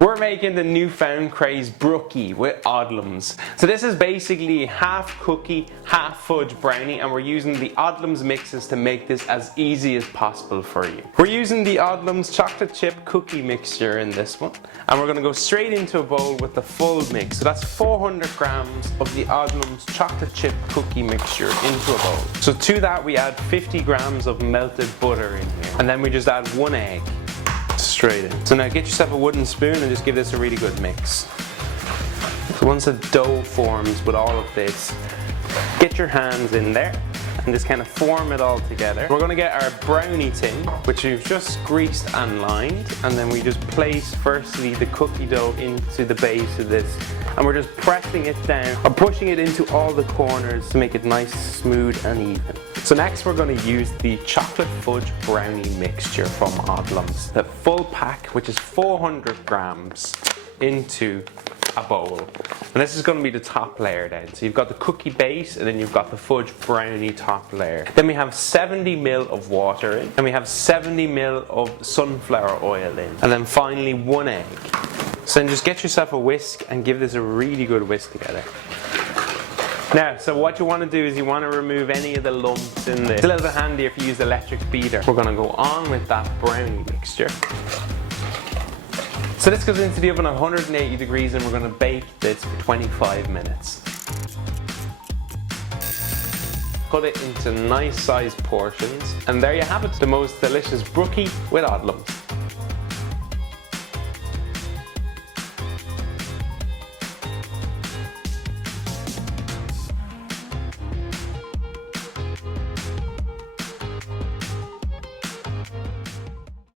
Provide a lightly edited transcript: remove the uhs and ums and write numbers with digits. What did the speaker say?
We're making the newfound craze brookie with Odlums. So this is basically half cookie, half fudge brownie, and we're using the Odlums mixes to make this as easy as possible for you. We're using the Odlums chocolate chip cookie mixture in this one, and we're going to go straight into a bowl with the full mix. So that's 400 grams of the Odlums chocolate chip cookie mixture into a bowl. So to that we add 50 grams of melted butter in here, and then we just add 1 egg. Straight in. So now get yourself a wooden spoon and just give this a really good mix. So once a dough forms with all of this, get your hands in there and just kind of form it all together. We're going to get our brownie tin, which we've just greased and lined, and then we just place firstly the cookie dough into the base of this, and we're just pressing it down or pushing it into all the corners to make it nice, smooth and even. So next we're going to use the chocolate fudge brownie mixture from Odlums. The full pack, which is 400 grams, into a bowl. And this is going to be the top layer then. So you've got the cookie base and then you've got the fudge brownie top layer. Then we have 70 ml of water in, and we have 70 ml of sunflower oil in, and then finally 1 egg. So then just get yourself a whisk and give this a really good whisk together. Now, so what you want to do is you want to remove any of the lumps in this. It's a little bit handy if you use the electric beater. We're going to go on with that brownie mixture. So this goes into the oven at 180 degrees and we're going to bake this for 25 minutes. Cut it into nice sized portions, and there you have it, the most delicious brookie with Odlums.